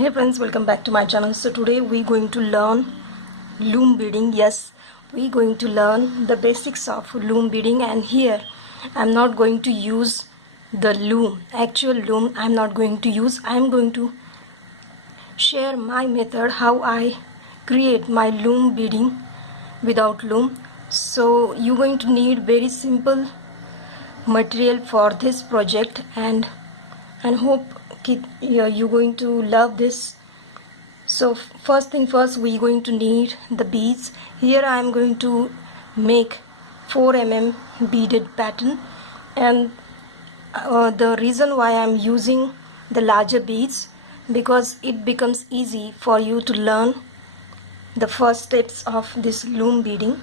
Hey friends, welcome back to my channel. So today we're going to learn loom beading. Yes, we're going to learn the basics of loom beading, and here I'm not going to use the loom, actual loom I'm not going to use. I'm going to share my method how I create my loom beading without loom. So you're going to need very simple material for this project, and hope you're going to love this. So first thing first, we're going to need the beads. Here I am going to make 4 mm beaded pattern, and the reason why I'm using the larger beads, because it becomes easy for you to learn the first steps of this loom beading.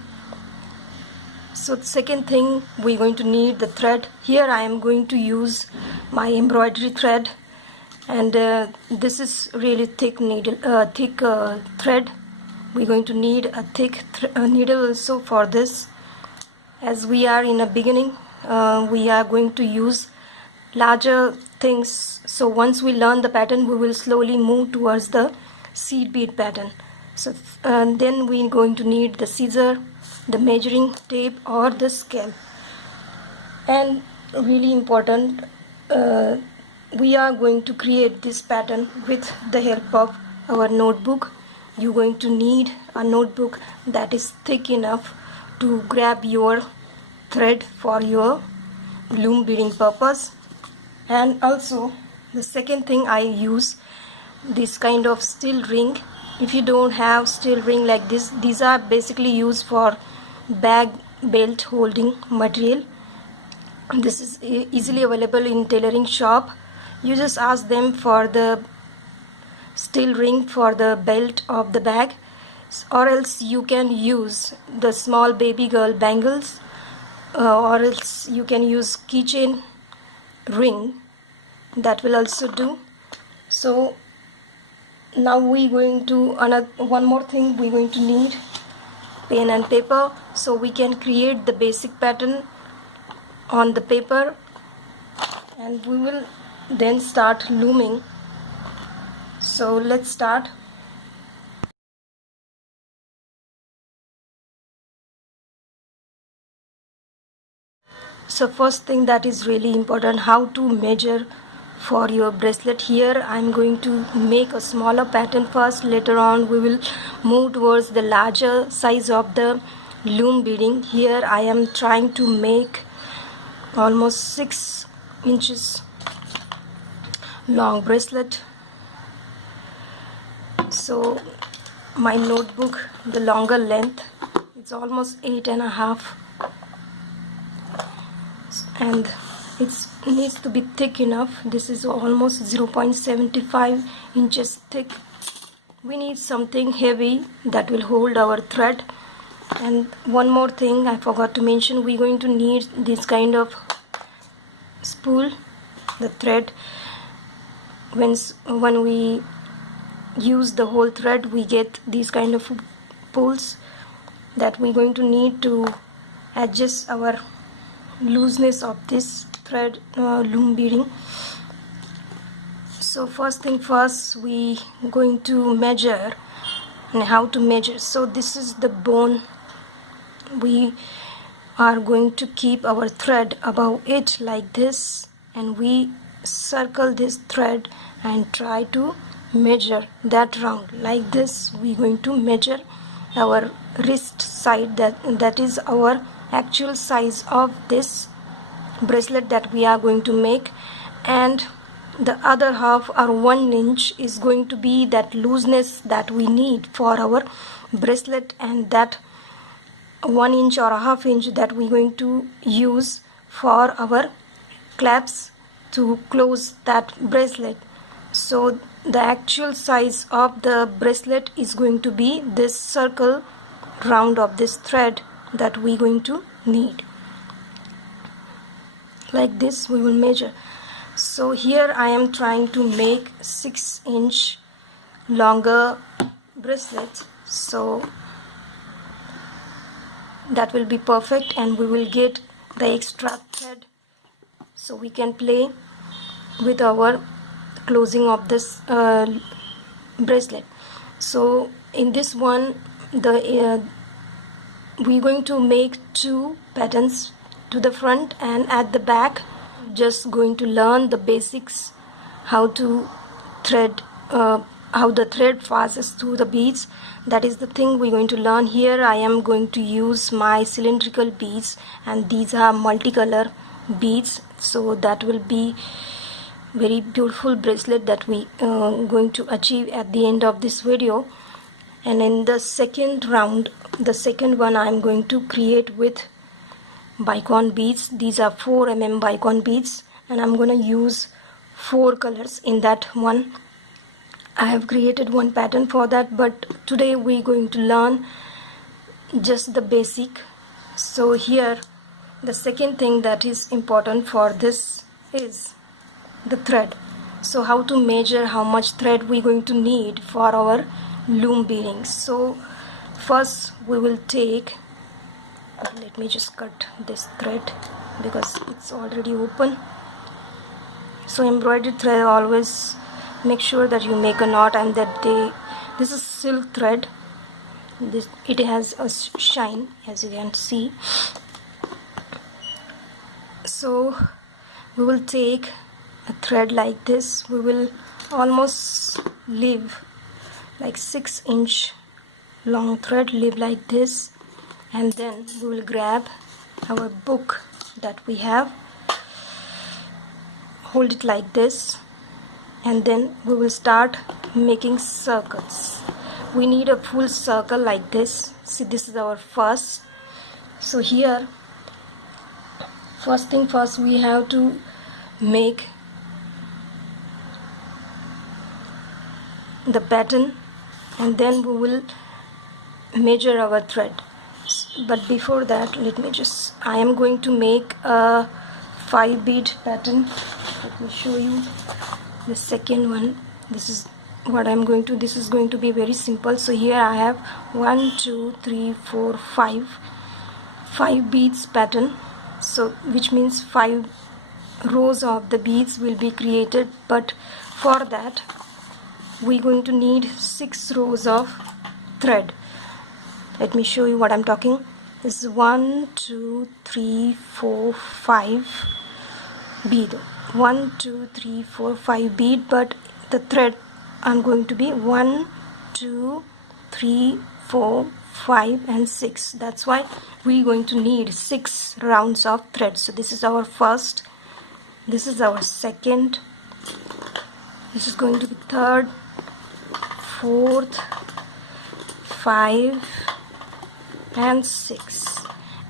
So the second thing, we're going to need the thread. Here I am going to use my embroidery thread, and this is really thick needle, thread. We're going to need a thick needle also for this, as we are in a beginning. We are going to use larger things, so once we learn the pattern, we will slowly move towards the seed bead pattern. So then we're going to need the scissor, the measuring tape or the scale, and really important, we are going to create this pattern with the help of our notebook. You're going to need a notebook that is thick enough to grab your thread for your loom beading purpose. And also the second thing, I use this kind of steel ring. If you don't have steel ring like this, these are basically used for bag belt holding material. This is easily available in tailoring shop. You just ask them for the steel ring for the belt of the bag, or else you can use the small baby girl bangles, or else you can use keychain ring, that will also do. So now we're going to one more thing, we're going to need pen and paper, so we can create the basic pattern on the paper, and we will then start looming. So let's start. So first thing that is really important, how to measure for your bracelet. Here I'm going to make a smaller pattern first, later on we will move towards the larger size of the loom beading. Here I am trying to make almost 6 inches long bracelet. So my notebook, the longer length, it's almost 8.5, and it needs to be thick enough. This is almost 0.75 inches thick. We need something heavy that will hold our thread. And one more thing I forgot to mention, we're going to need this kind of spool, the thread. When we use the whole thread, we get these kind of pulls that we're going to need to adjust our looseness of this thread loom beading. So first thing first, we going to measure, and how to measure. So this is the bone. We are going to keep our thread above it like this, and we circle this thread and try to measure that round like this. We're going to measure our wrist side, that is our actual size of this bracelet that we are going to make, and the other half or 1 inch is going to be that looseness that we need for our bracelet, and that 1 inch or a half inch that we're going to use for our clasps to close that bracelet. So the actual size of the bracelet is going to be this circle round of this thread that we're going to need. Like this we will measure. So here I am trying to make 6 inch longer bracelet, so that will be perfect, and we will get the extra thread so we can play with our closing of this bracelet. So in this one, we're going to make 2 patterns to the front and at the back. Just going to learn the basics, how to thread, how the thread passes through the beads. That is the thing we're going to learn here. I am going to use my cylindrical beads, and these are multicolor beads, so that will be very beautiful bracelet that we going to achieve at the end of this video. And in the second round, the second one, I'm going to create with bicon beads. These are 4 mm bicon beads, and I'm gonna use 4 colors in that one. I have created one pattern for that, but today we're going to learn just the basic. So here, the second thing that is important for this is the thread. So how to measure how much thread we're going to need for our loom beading. So first we will take, let me just cut this thread because it's already open. So embroidered thread, always make sure that you make a knot and that this is silk thread. It has a shine, as you can see. So we will take a thread like this. We will almost leave like 6-inch long thread, leave like this, and then we will grab our book that we have, hold it like this, and then we will start making circles. We need a full circle like this. See, this is our first. So here, first thing first, we have to make the pattern, and then we will measure our thread. But before that, I am going to make a 5 bead pattern. Let me show you the second one. This is what I'm going to, this is going to be very simple. So here I have 1 2 3 4 5 beads pattern, so which means 5 rows of the beads will be created, but for that we're going to need 6 rows of thread. Let me show you what I'm talking. This is 1 2 3 4 5 bead, 1 2 3 4 5 bead, but the thread I'm going to be 1 2 3 4 5 and 6. That's why we're going to need 6 rounds of thread. So this is our first, this is our second, this is going to be third, fourth, 5 and 6,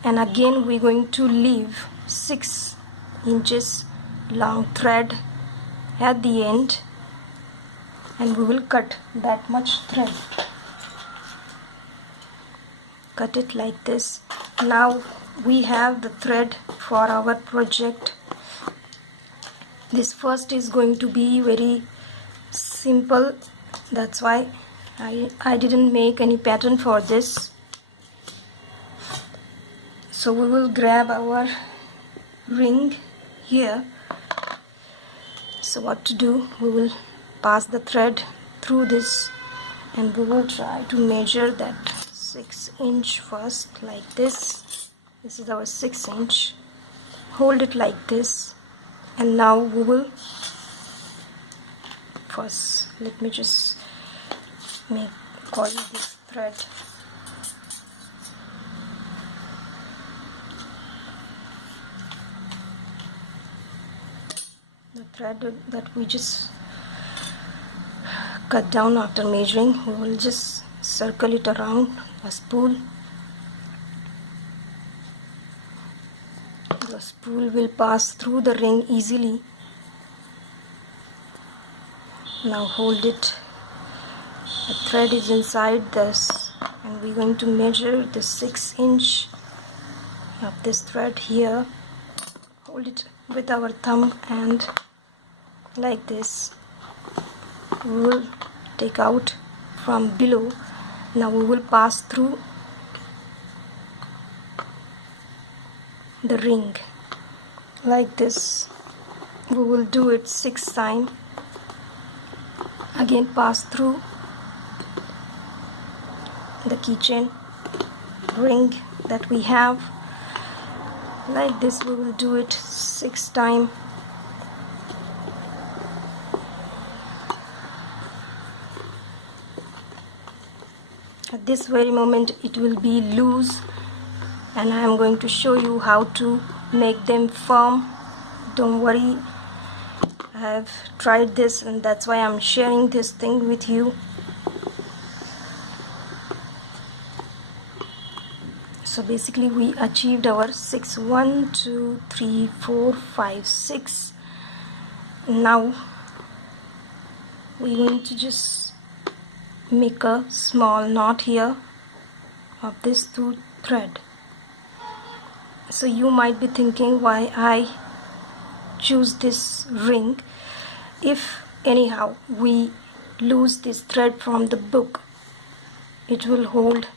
and again we're going to leave 6 inches long thread at the end, and we will cut that much thread. Cut it like this. Now we have the thread for our project. This first is going to be very simple, that's why I didn't make any pattern for this. So we will grab our ring here. So what to do, we will pass the thread through this, and we will try to measure that 6 inch first, like this. This is our 6 inch. Hold it like this, and now we will first, let me just call this thread. The thread that we just cut down after measuring, we will just circle it around a spool. The spool will pass through the ring easily. Now hold it. The thread is inside this, and we're going to measure the 6 inch of this thread here. Hold it with our thumb, and like this we will take out from below. Now we will pass through the ring like this. We will do it 6 times. Again pass through keychain ring that we have. Like this we will do it 6 times. At this very moment it will be loose, and I am going to show you how to make them firm. Don't worry, I have tried this and that's why I'm sharing this thing with you. So basically we achieved our 6. 1 2 3 4 5 6. Now we're going to just make a small knot here of this 2 thread. So you might be thinking why I choose this ring. If anyhow we lose this thread from the book, it will hold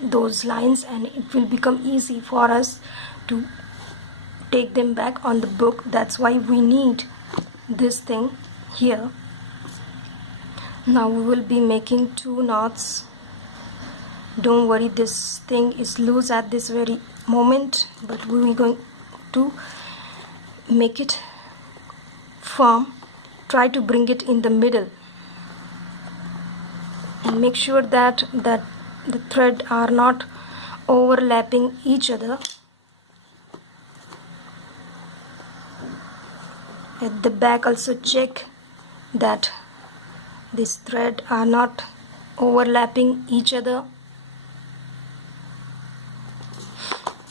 those lines and it will become easy for us to take them back on the book. That's why we need this thing here. Now we will be making 2 knots. Don't worry, this thing is loose at this very moment, but we are going to make it firm. Try to bring it in the middle and make sure that the thread are not overlapping each other. At the back also check that this thread are not overlapping each other.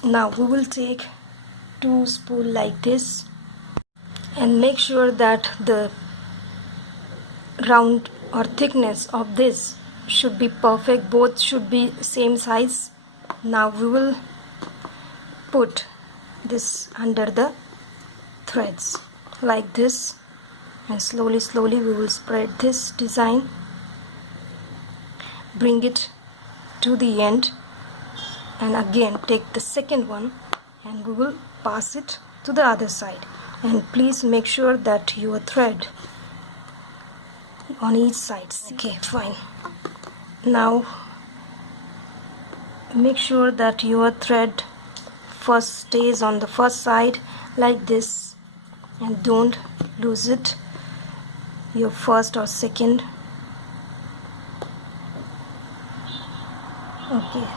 Now we will take 2 spool like this and make sure that the round or thickness of this should be perfect. Both should be same size. Now we will put this under the threads like this, and slowly we will spread this design, bring it to the end, and again take the second one and we will pass it to the other side. And please make sure that your thread on each side. Okay, fine. Now make sure that your thread first stays on the first side like this, and don't lose it, your first or second. Okay,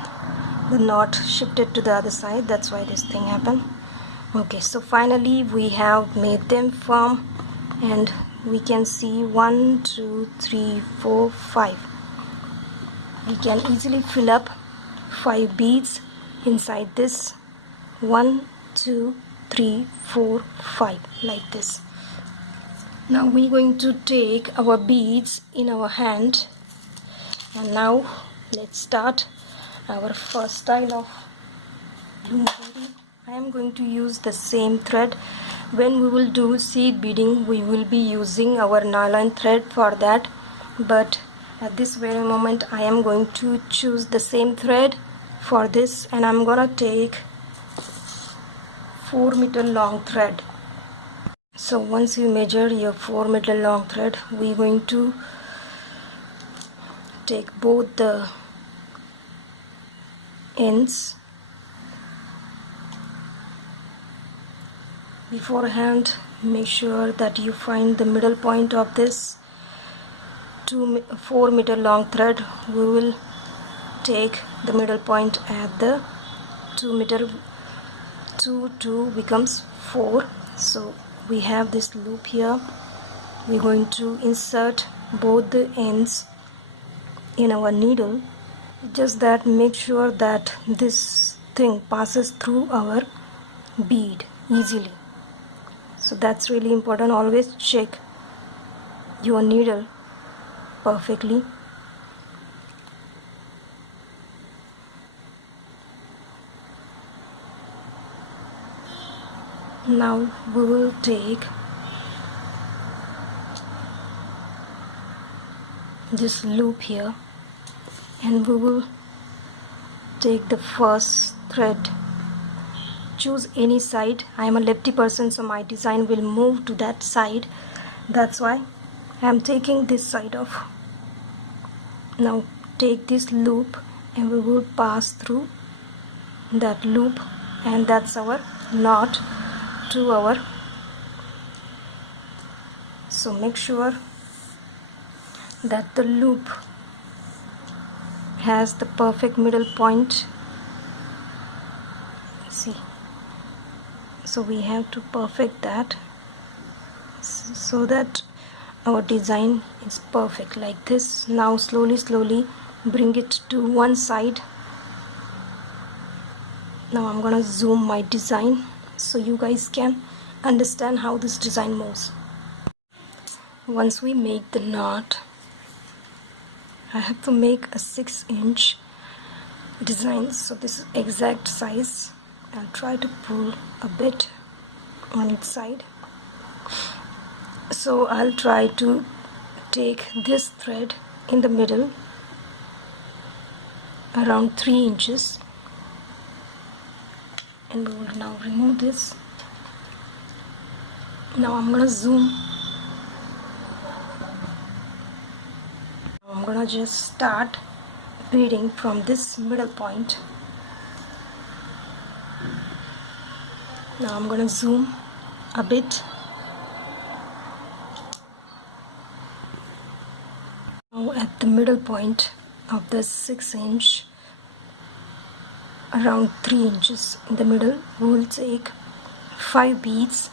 the knot shifted to the other side, that's why this thing happened. Okay, so finally we have made them firm, and we can see 1 2 3 4 5. We can easily fill up 5 beads inside this. 1 2 3 4 5, like this. Now we're going to take our beads in our hand, and now let's start our first style of loom beading. I am going to use the same thread. When we will do seed beading, we will be using our nylon thread for that, but at this very moment I am going to choose the same thread for this, and I'm gonna take 4-meter long thread. So once you measure your 4-meter long thread, we're going to take both the ends. Beforehand, make sure that you find the middle point of this 4-meter long thread. We will take the middle point at the 2 meter. 2 becomes 4. So we have this loop here. We're going to insert both the ends in our needle. Just that, make sure that this thing passes through our bead easily. So that's really important. Always check your needle perfectly. Now we will take this loop here, and we will take the first thread. Choose any side. I am a lefty person, so my design will move to that side. That's why I am taking this side off. Now take this loop and we will pass through that loop, and that's our knot to our. So make sure that the loop has the perfect middle point. See, so we have to perfect that so that our design is perfect like this. Now slowly bring it to one side. Now I'm gonna zoom my design so you guys can understand how this design moves. Once we make the knot, I have to make a 6-inch design, so this is exact size. I'll try to pull a bit on its side. So I'll try to take this thread in the middle around 3 inches, and we will now remove this. Now I'm gonna zoom. I'm gonna just start beading from this middle point. Now I'm gonna zoom a bit. Now at the middle point of the 6-inch, around 3 inches in the middle, we will take 5 beads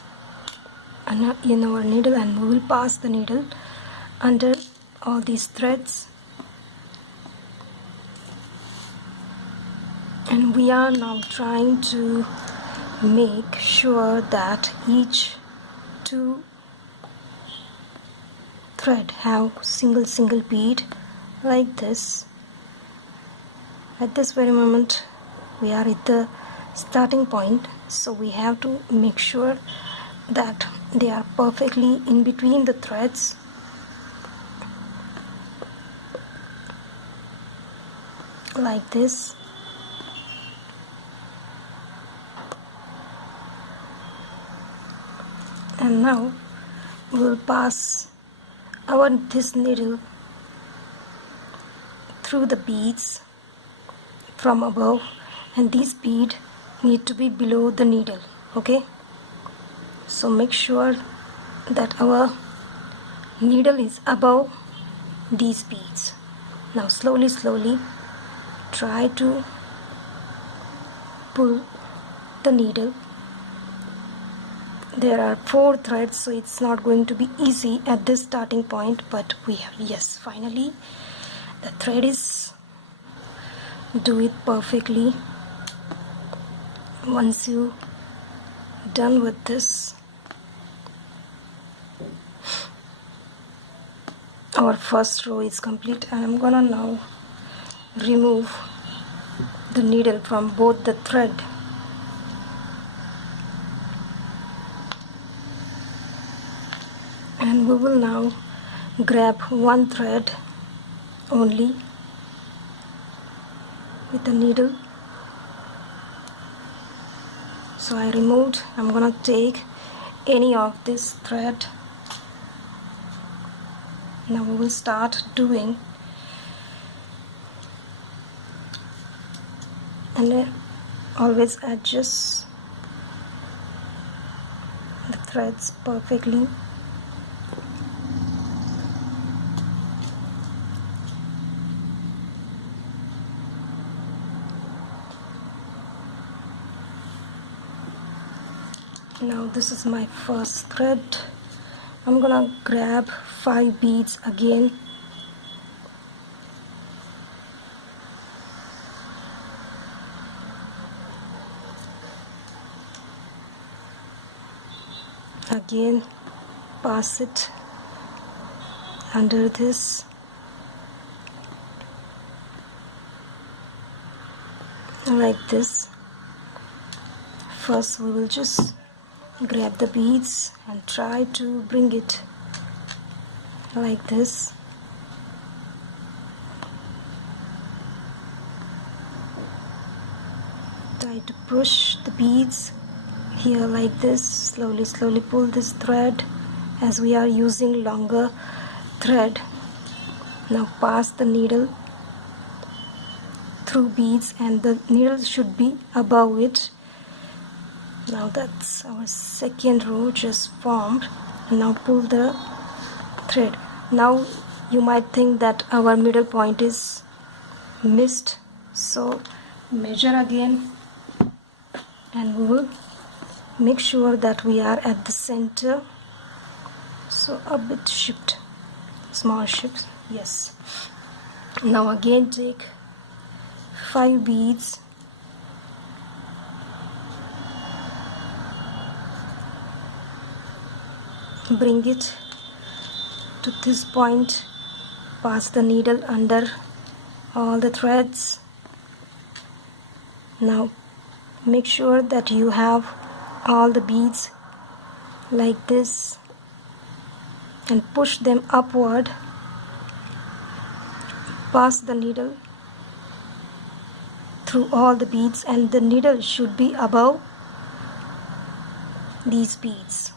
in our needle, and we will pass the needle under all these threads, and we are now trying to make sure that each 2 thread have single bead like this. At this very moment we are at the starting point, so we have to make sure that they are perfectly in between the threads. Like this. And now we'll pass this needle through the beads from above, and these beads need to be below the needle. Okay, so make sure that our needle is above these beads. Now slowly try to pull the needle. There are 4 threads, so it's not going to be easy at this starting point, but we have, yes, finally the thread is, do it perfectly. Once you done with this, our first row is complete, and I'm gonna now remove the needle from both the thread. And we will now grab one thread only with the needle. So I removed, I'm gonna take any of this thread. Now we will start doing, and then always adjust the threads perfectly. Now this is my first thread. I'm gonna grab 5 beads again. Again, pass it under this. Like this. First we will just grab the beads and try to bring it like this. Try to push the beads here like this. Slowly pull this thread, as we are using longer thread. Now pass the needle through beads and the needle should be above it. Now that's our second row just formed. Now pull the thread. Now you might think that our middle point is missed, so measure again and we will make sure that we are at the center. So a bit shift, small shifts, yes. Now again take 5 beads, bring it to this point, pass the needle under all the threads. Now make sure that you have all the beads like this and push them upward. Pass the needle through all the beads and the needle should be above these beads.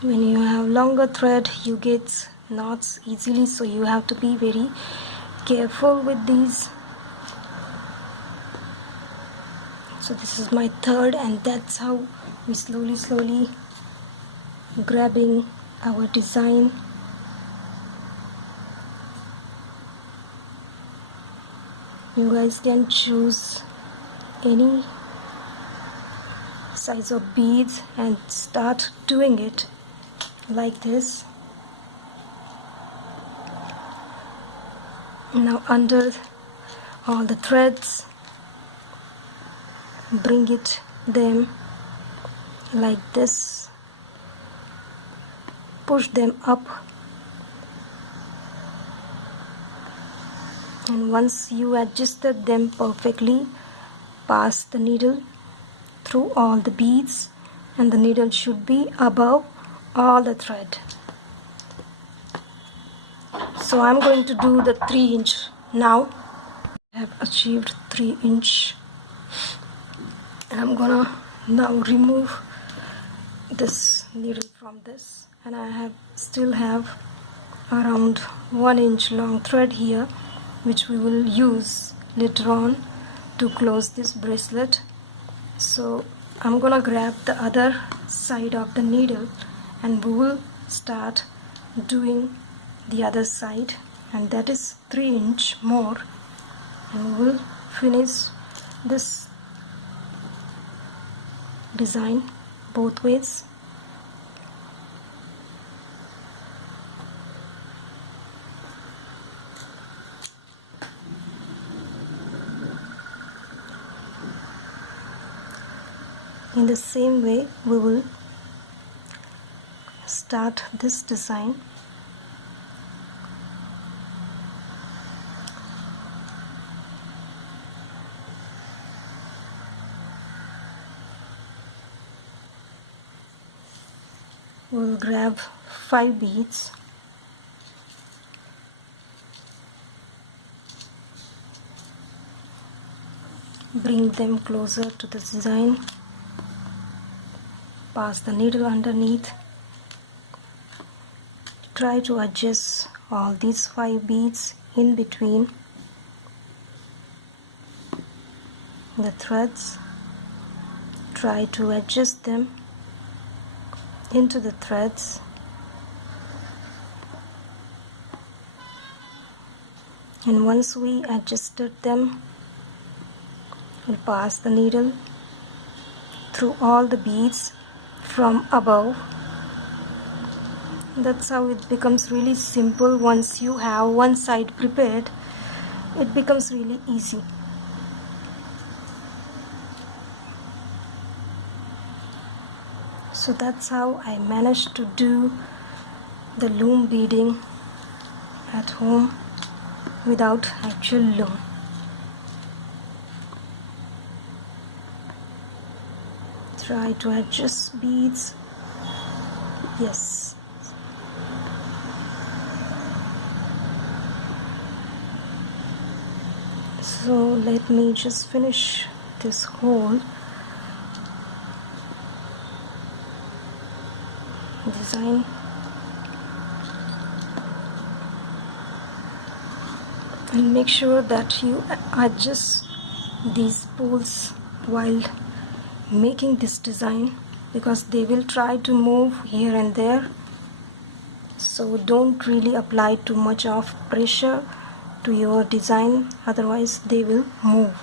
When you have longer thread, you get knots easily, so you have to be very careful with these. So this is my third, and that's how we slowly grabbing our design. You guys can choose any size of beads and start doing it like this. Now under all the threads, bring them like this, push them up, and once you adjusted them perfectly, pass the needle through all the beads and the needle should be above all the thread. So I'm going to do the 3-inch now. I have achieved 3-inch. I'm gonna now remove this needle from this, and I still have around 1-inch long thread here, which we will use later on to close this bracelet. So I'm gonna grab the other side of the needle and we will start doing the other side, and that is 3-inch more, and we will finish this design both ways. In the same way we will start this design. We'll grab 5 beads, bring them closer to the design, pass the needle underneath, try to adjust all these 5 beads in between the threads, try to adjust them into the threads, and once we adjusted them, we'll pass the needle through all the beads from above. That's how it becomes really simple. Once you have one side prepared, it becomes really easy. So that's how I managed to do the loom beading at home without actual loom. Try to adjust beads. Yes. So let me just finish this whole design. and make sure that you adjust these poles while making this design, because they will try to move here and there. So don't really apply too much of pressure to your design, otherwise they will move.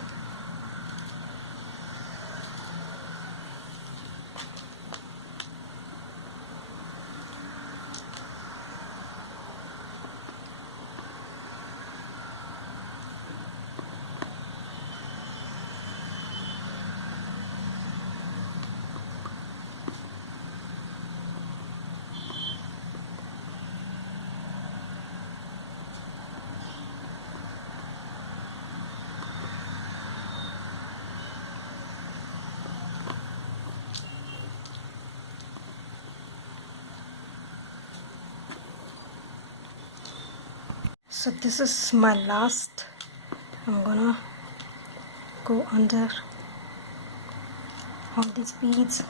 So this is my last. I'm gonna go under all these beads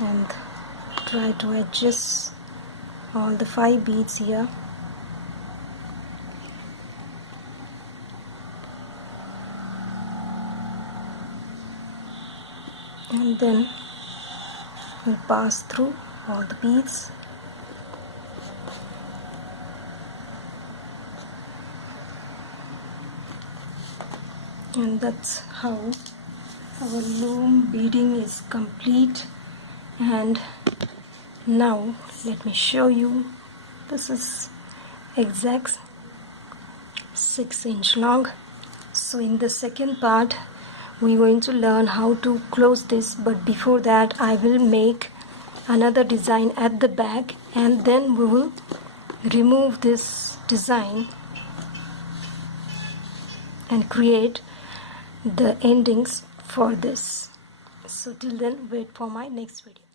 and try to adjust all the 5 beads here. And then we'll pass through all the beads. And that's how our loom beading is complete. And now let me show you. This is exact 6-inch long. So in the second part we're going to learn how to close this, but before that I will make another design at the back, and then we will remove this design and create the endings for this. So till then, wait for my next video.